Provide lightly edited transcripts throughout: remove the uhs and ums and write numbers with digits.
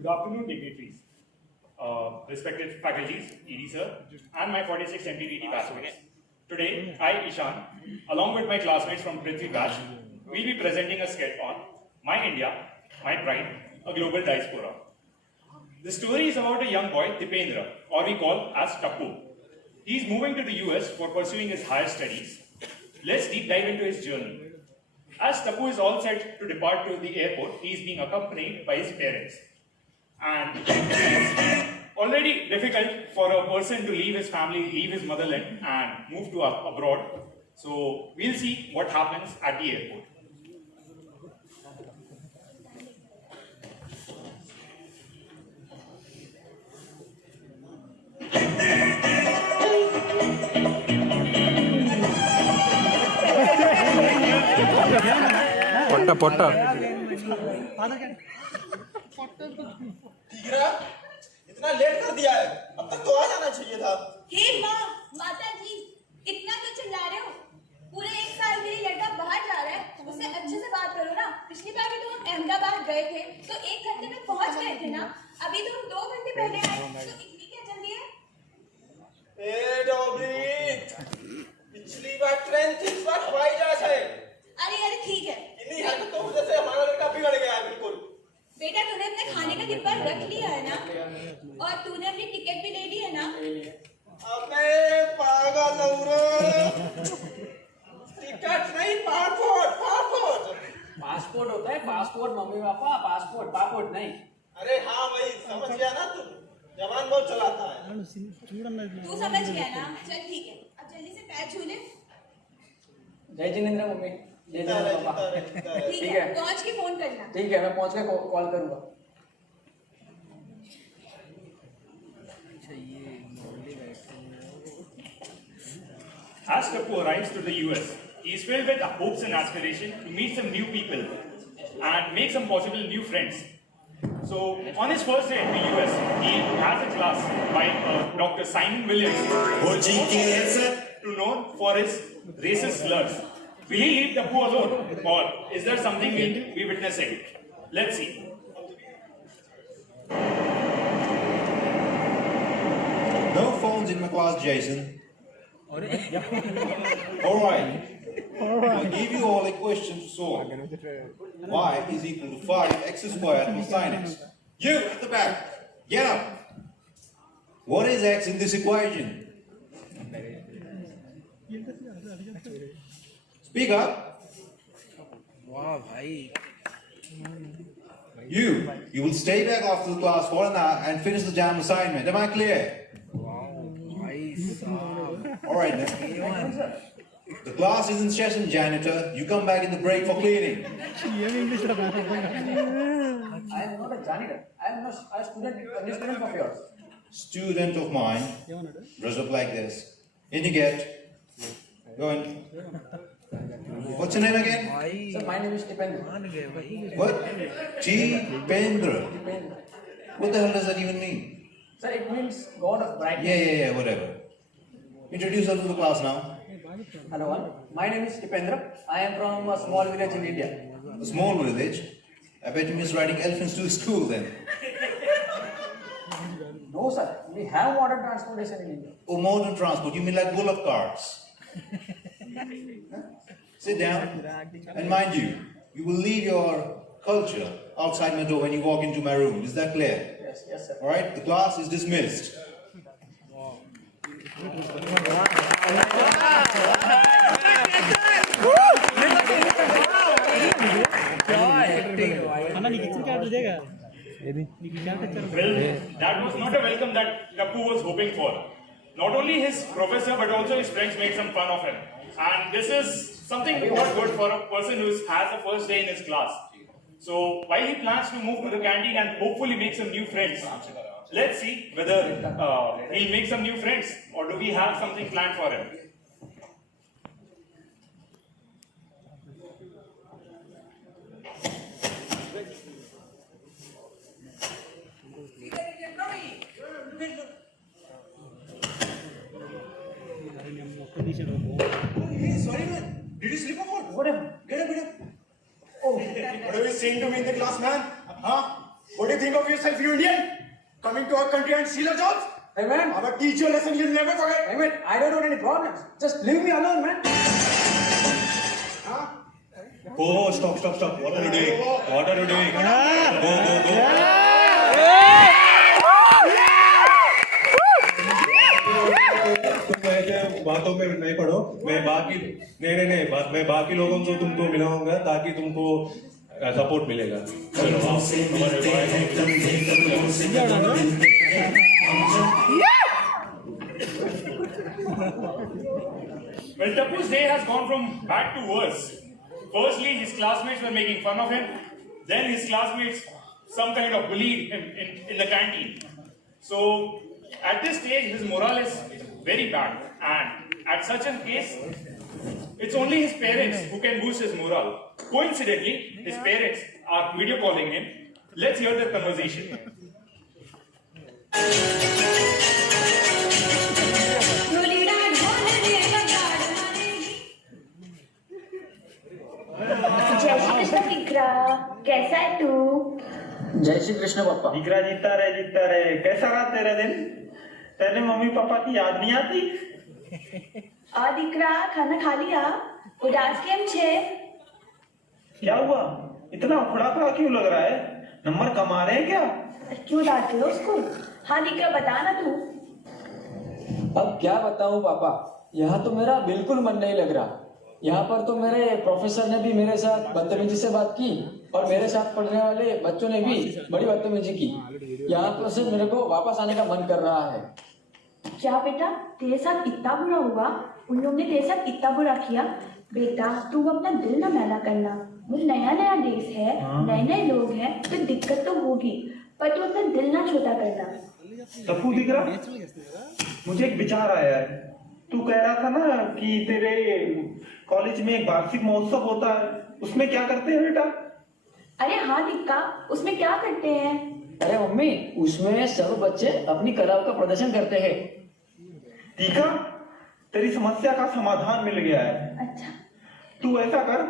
Good afternoon, dignitaries, respected faculties, ED sir, and my 46 MTDT batchmates. Today, I, Ishan, along with my classmates from Prithvi batch, will be presenting a sketch on My India, My Pride, a Global Diaspora. The story is about a young boy, Dipendra, or we call as Tappu. He is moving to the US for pursuing his higher studies. Let's deep dive into his journey. As Tappu is all set to depart to the airport, he is being accompanied by his parents. And it's already difficult for a person to leave his family, leave his motherland, and move to abroad. So we'll see what happens at the airport. పొట్ట పొట్ట इतना late कर दिया है, अब तक तो आ जाना चाहिए था। हे माँ, माता जी, इतना क्यों चिल्ला रहे हो? पूरे एक साल के लिए लड़का बाहर जा रहा है, उससे अच्छे से बात करो ना। पिछली बार भी तो हम अहमदाबाद गए थे, तो 1 घंटे में पहुँच गए थे ना। अभी तो हम 2 घंटे पहले आए, तो इतनी क्या जल्दी है? ए डॉबी, पिछली बार ट्रेन थी, इस बार हवाई जहाज है। अरे ठीक है। इन्हीं हरकतों की वजह से हमारा लड़का बिगड़ गया है बिल्कुल। बेटा, तूने अपने खाने का डिब्बा रख लिया है ना? और तूने अपनी टिकट भी ले ली है ना? अबे पागल औरो, टिकट नहीं, पासपोर्ट। पासपोर्ट होता है, पासपोर्ट मम्मी पापा, पासपोर्ट नहीं। अरे हाँ भाई, समझ गया ना तू, जवान बहुत चलाता है। तू समझ गया ना? चल ठीक है, अब जल्दी से पैर छू ले। जय जिनेंद्र मम्मी, जय जिनेंद्र पापा। ठीक है, पहुँच के फोन करना। ठीक है, मैं पहुंच के कॉल करूंगा। As Tappu arrives to the US, he is filled with hopes and aspiration to meet some new people and make some possible new friends. So, on his first day in the US, he has a class by Dr. Simon Williams, to known for his racist slurs. Will he leave Tappu alone, or is there something we'll be witnessing? Let's see. No phones in my class, Jason. All right. I'll give you all a question to solve. Y is equal to 5x squared plus sin x. You at the back, get up. What is x in this equation? Speak up. वाह भाई You will stay back after the class for an hour and finish the jam assignment. Am I clear? भाई साहब All right then. The class is in session, janitor. You come back in the break for cleaning. I am not a janitor. I am not a student of yours. Student of mine, dress up like this. In you get. Go in. What's your name again? भाई Sir, my name is Dipendra. मान गए भाई What? Jipendra. What the hell does that even mean? Sir, it means God of brightness. Yeah, whatever. Introduce yourself to the class now. Hello, all. My name is Dipendra. I am from a small village in India. A small village. I bet you miss riding elephants to school then. No, sir. We have modern transportation in India. Oh, modern transport. You mean like bullock carts? Sit down. And mind you, you will leave your culture outside my door when you walk into my room. Is that clear? Yes, sir. Alright, the class is dismissed. Well, that was not a welcome that Tappu was hoping for. Not only his professor, but also his friends made some fun of him. And this is something not good for a person who has the first day in his class. So, while he plans to move to the canteen and hopefully make some new friends, let's see whether he'll make some new friends, or do we have something planned for him. Hey, sorry man, did you slip or what? Whatever. Get up. Oh, what have you saying to me in the class, man? Huh? What do you think of yourself, you Indian? Coming to our country and steal our jobs? Hey man, I will teach you a lesson you'll never forget. hey man, I don't want any problems. Just leave me alone, man. Oh, stop. What are you doing? Go. तुम ऐसे बातों में नहीं पढ़ो। मैं बाकी लोगों को तुमको मिलाऊंगा ताकि तुमको सपोर्ट मिलेगा। चलो Well, Tapu's day has gone from bad to worse. Firstly, his classmates were making fun of him. Then his classmates some kind of bullied him in the canteen. So, at this stage, his morale is very bad. And at such a case, it's only his parents who can boost his morale. Coincidentally, his parents are video calling him. Let's hear their conversation. जय श्री कृष्ण विक्रा, कैसा है तू? जय श्री कृष्ण पापा। दीकरा जीता रहे। कैसा रहा तेरा दिन? तेरे मम्मी पापा की याद नहीं आती? आ दीकरा, खाना खा लिया? उदास केम छे? क्या हुआ? इतना उखड़ा क्यों लग रहा है? नंबर कमा रहे हैं क्या? क्यों डांटते हो उसको? हाँ दीकरा, बता ना तू। अब क्या बताऊं पापा, यहाँ तो मेरा बिल्कुल मन नहीं लग रहा। यहाँ पर तो मेरे प्रोफेसर ने भी मेरे साथ बदतमीजी से बात की और मेरे साथ पढ़ने वाले बच्चों ने भी बड़ी बदतमीजी की। यहाँ पर से मेरे को वापस आने का मन कर रहा है। क्या बेटा, तेरे साथ इतना बुरा हुआ? उन लोगों ने तेरे साथ इतना बुरा किया? बेटा, तू अपना दिल न मैला करना। वो नया देश है, नए लोग हैं, तो दिक्कत तो होगी, पर तू अपना दिल ना छोटा करना। टप्पू दिख रहा? मुझे एक विचार आया है। तू कह रहा था ना कि तेरे कॉलेज में एक वार्षिक महोत्सव होता है, उसमें क्या करते हैं बेटा? अरे हाँ दिक्का, उसमें क्या करते हैं? अरे मम्मी, उसमें सब बच्चे अपनी कला का प्रदर्शन करते हैं। टीका, तेरी समस्या का समाधान मिल गया है। अच्छा, तू ऐसा कर,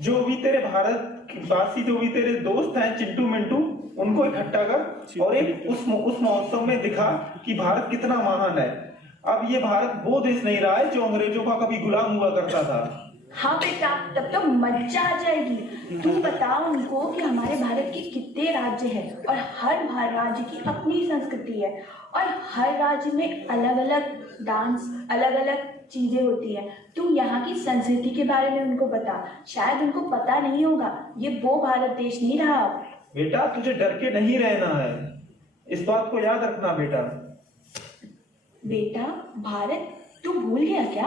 जो भी तेरे भारतवासी जो भी तेरे दोस्त हैं चिंटू मिंटू, उनको इकट्ठा कर और एक उस महोत्सव में दिखा कि भारत कितना महान है। अब ये भारत वो देश नहीं रहा है जो अंग्रेजों का कभी गुलाम हुआ करता था। हाँ बेटा, तब तो मजा आ जाएगी। तू बता उनको कि हमारे भारत के कितने राज्य हैं और हर राज्य की अपनी संस्कृति है और हर राज्य में अलग अलग डांस, अलग अलग चीजें होती है। तू यहाँ की संस्कृति के बारे में उनको बता, शायद उनको पता नहीं होगा ये वो भारत देश नहीं रहा। बेटा, तुझे डर के नहीं रहना है, इस बात को याद रखना बेटा। बेटा, भारत तू भूल गया क्या?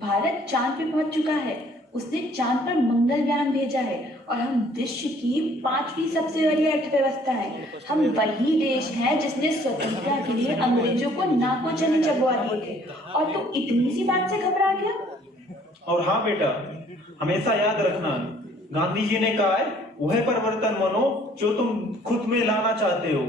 भारत चांद पे पहुंच चुका है। उसने चांद पर मंगलयान भेजा है और हम विश्व की 5वीं सबसे बड़ी अर्थव्यवस्था है। हम वही देश हैं जिसने स्वतंत्रता के लिए अंग्रेजों को नाको चने चबवा दिए थे और तू इतनी सी बात से घबरा गया? और हाँ बेटा, हमेशा याद रखना, गांधी जी ने कहा है वह परिवर्तन मानो जो तुम खुद में लाना चाहते हो।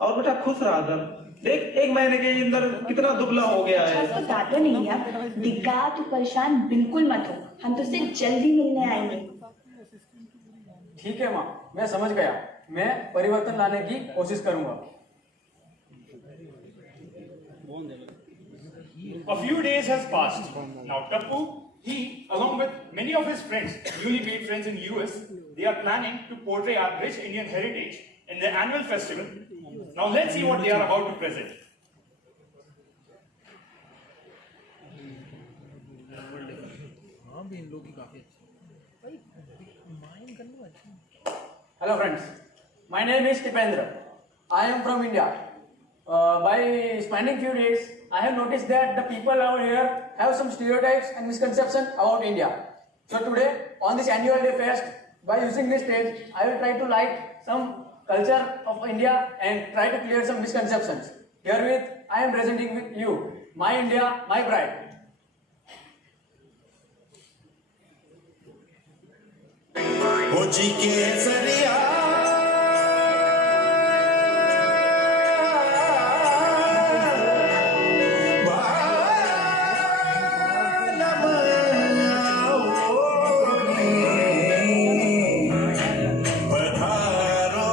और बेटा खुश रहा कर, देख 1 महीने के अंदर कितना दुबला हो गया है। तो दादो नहीं यार, दिक्का तू परेशान बिल्कुल मत हो, हम तुझसे जल्दी मिलने आएंगे। ठीक है माँ, मैं समझ गया। मैं परिवर्तन लाने की कोशिश करूंगा। A few days has passed. Now Tappu, he, along with many of his friends, newly made friends in US, they are planning to portray our rich Indian heritage in their annual festival. Now let's see what they are about to present. Hello friends, my name is Tipendra. I am from India. By spending few days, I have noticed that the people out here have some stereotypes and misconceptions about India. So today, on this annual day fest, by using this stage, I will try to light some culture of India and try to clear some misconceptions. Herewith, I am presenting with you, My India, My Pride. जी केसरिया पधारो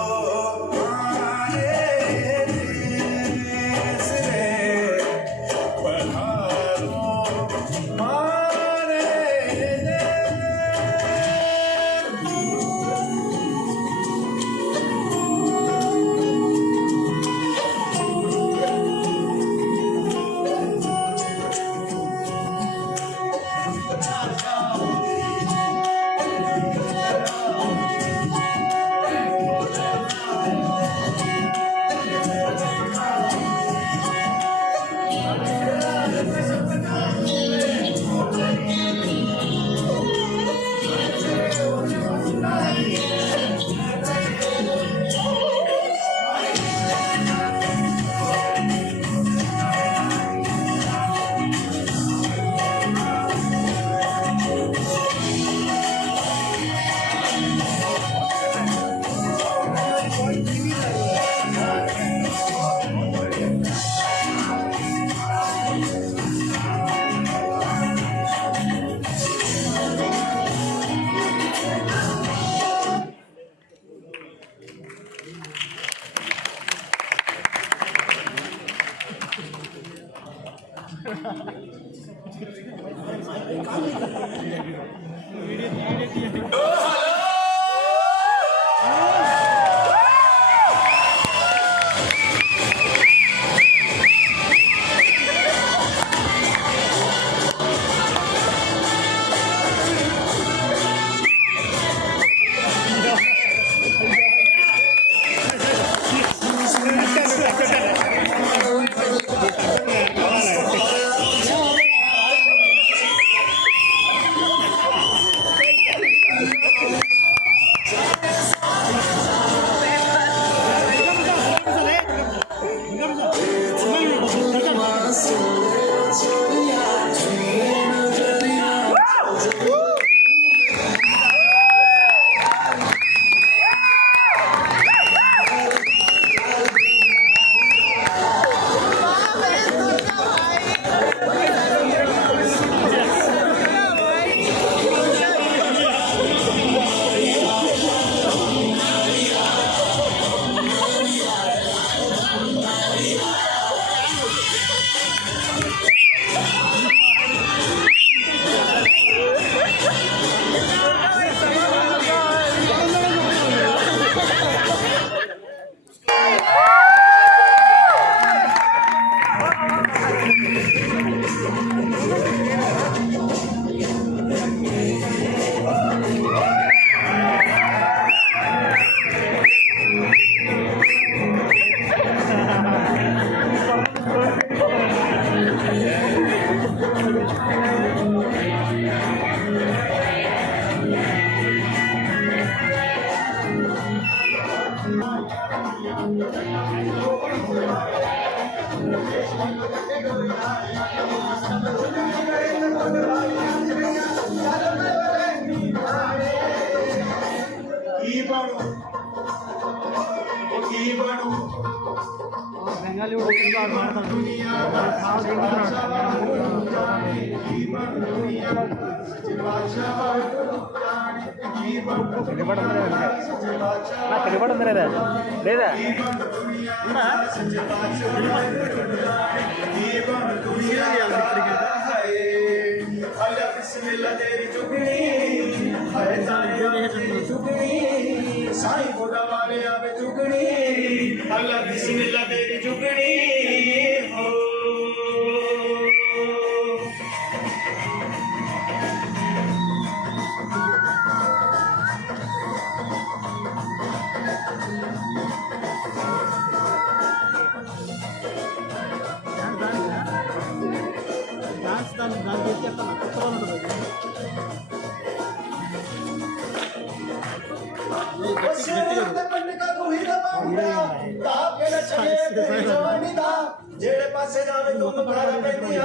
ਜਿਹੜੇ ਪਾਸੇ ਜਾਵੇ ਤੂੰ ਮੁਖਾਰਾ ਪੈਂਦੀਆਂ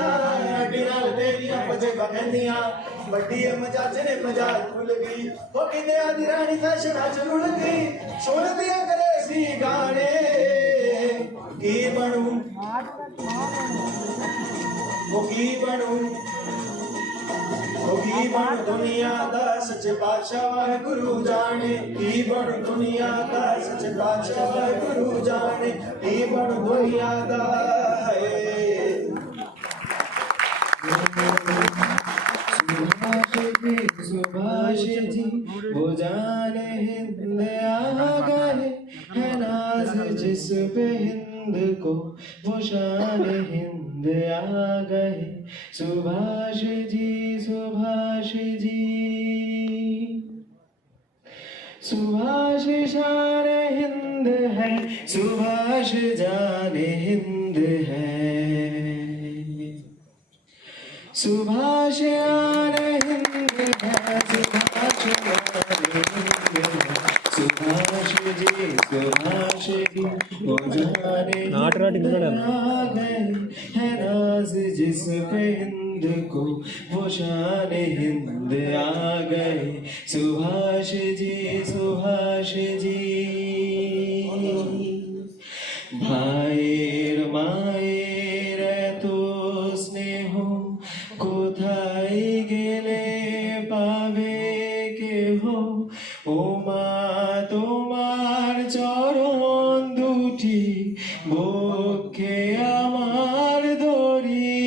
ਅੱਡੀ ਨਾਲ ਤੇਰੀਆਂ ਪਜੇਬਾਂ ਕਹਿੰਦੀਆਂ ਵੱਡੀ ਮਜਾਜ ਨੇ ਮਜਾਲ ਭੁੱਲ ਗਈ ਉਹ ਕਿੰਨੇ ਆਦੀ ਰਾਣੀ ਫੈਸ਼ਨਾਂ ਚ ਰੁੜ ਗਈ ਸੁਣਦੀਆਂ ਕਰੇ ਸੀ ਗਾਣੇ ਕੀ ਬਣੂ ਉਹ ਕੀ ਬਣੂ ਕੀ ਬਣ ਦੁਨੀਆ ਦਾ ਸੱਚੇ ਪਾਤਸ਼ਾਹ ਵਾਹਿਗੁਰੂ ਜਾਣੇ ਕੀ ਬਣ ਦੁਨੀਆ ਦਾ ਸੱਚੇ ਪਾਤਸ਼ਾਹ ਵਾਹਿਗੁਰੂ ਜਾਣੇ ਕੀ ਬਣ ਦੁਨੀਆ ਦਾ ਹੈ सुभाष जी वो जाने हिंद आ गए है नाज जिस पे हिंद को वो शान हिंद आ गए सुभाष जी सुभाष जी सुभाष शान हिंद है सुभाष जान हिंद है सुभाष आन हिंद है सुभाष आन हिंद है सुभाष जी वो जाने आ गए है नाज जिस पे हिंद को वो शान हिंद आ गए सुभाष जी भाईर माয়ের এত স্নেহ কোথায় গেলে পাবে কেহ ও মা তোমার চরণ দুটি বক্ষে আমার দড়ি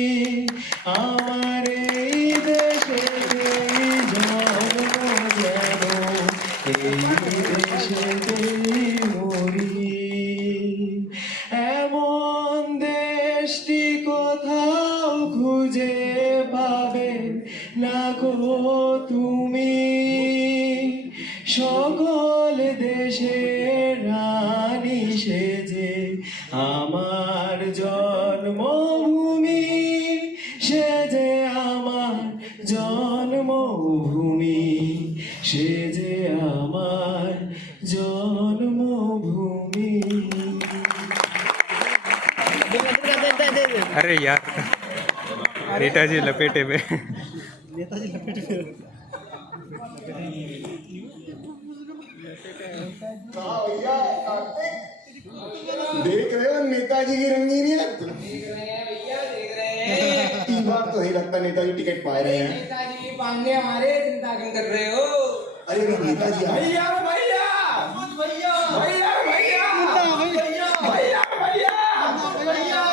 আমার জন্মভূমি সে যে আমার জন্মভূমি সে যে আমার জন্মভূমি। अरे यार नेताजी लपेटे में। देख रहे हो नेताजी की रंगीनियत? इस बार तो नहीं लगता नेताजी टिकट पा रहे हैं। नेताजी पांडे हमारे चिंता क्यों कर रहे हो? अरे नहीं, नेताजी आए। भैया भैया भैया भैया भैया भैया भैया भैया।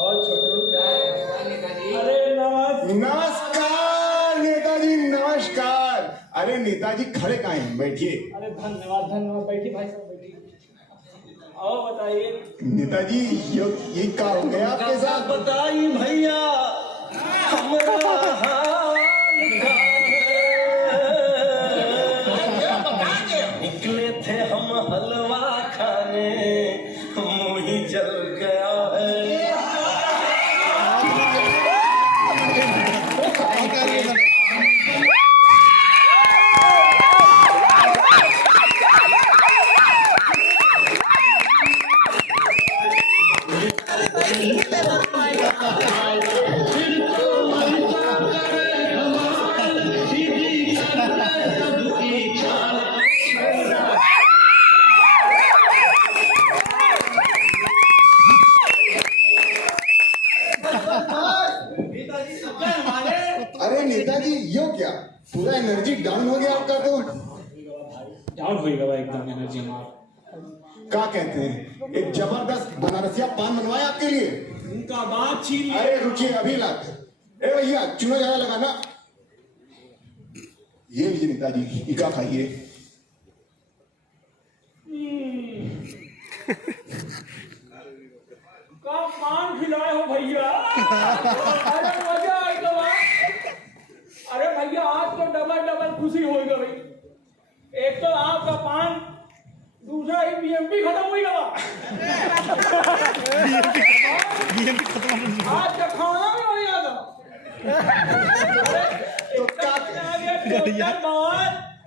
और छोटू क्या है नेताजी? अरे नमस्कार नेताजी, नमस्कार। अरे नेताजी खड़े कहाँ हैं? बैठिए। अरे धन्यवाद धन्यवाद, बैठी भाई साहब बैठी। और बताइए नेताजी ये क्या हो गया आपके साथ? बताई भैया हमरा हाल का है। निकले थे हम हलवा खाने मुंह ही जल गया है। अरे नेताजी यो क्या, पूरा एनर्जी डाउन हो गया आपका तो। डाउन होएगा भाई एकदम एनर्जी मार। क्या कहते हैं, एक जबरदस्त बनारसिया पान बनवाए आपके लिए। उनका बात छीन। अरे रुकिए अभी लाते। ए भैया चुनो ज्यादा लगाना। ये लीजिए नेताजी, इका खाइए। का पान खिलाए हो भैया? अरे मजा आएगा भाई। अरे भैया आज तो डबल डबल खुशी होएगा भाई। एक तो आपका पान, दूसरा ही बीएमपी खत्म होएगा। आज का खाना भी हो जाएगा।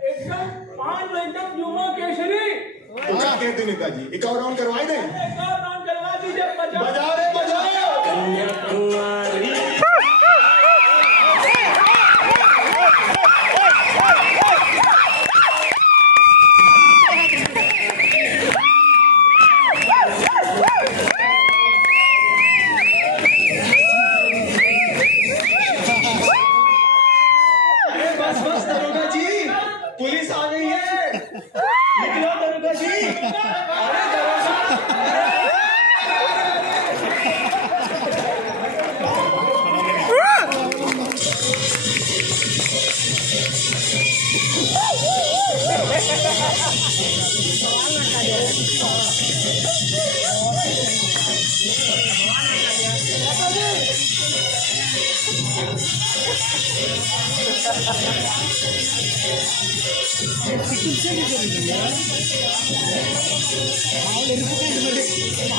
एकदम पान एकदम जुमा केसरी। क्या कहते हैं नेताजी, एक और राउंड करवाए दें? एक और राउंड करवा दीजिए। बजाओ रे बजाओ। कन्याकुमारी बस दरोगा जी, पुलिस आ गई है। निकलो दरोगा जी। अरे दरोगा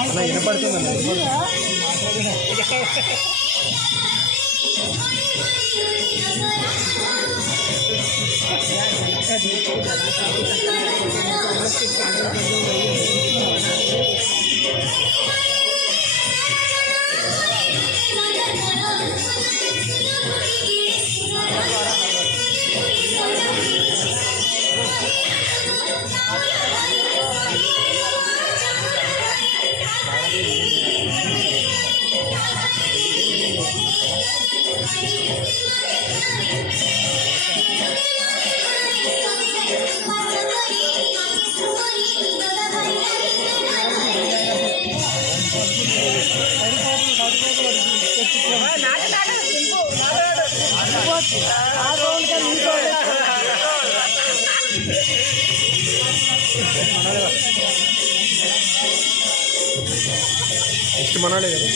అలా వినపడుతుందండి. నెక్స్ట్ మనోడే కదా.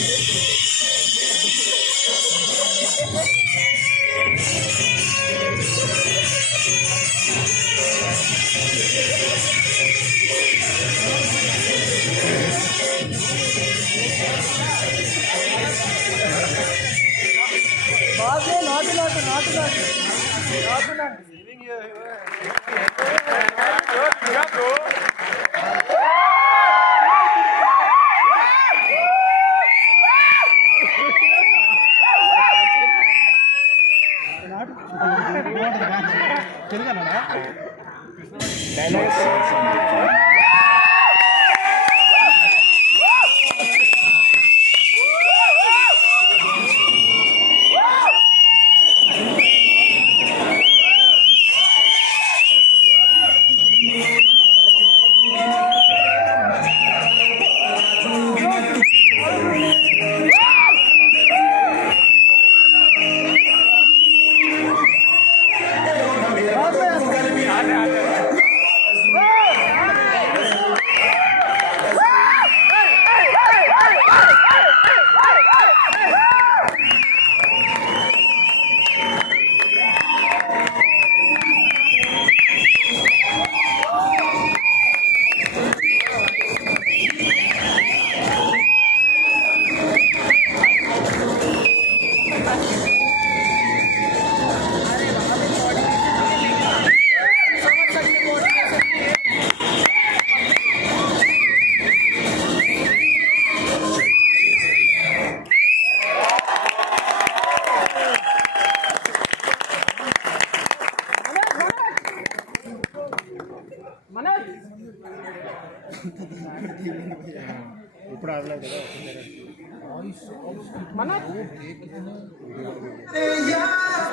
ఇప్పుడు ఆడలేదు కదా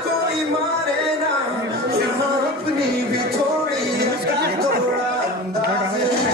कोई मारे ना अपनी भी थोड़ी थोड़ा अंदाज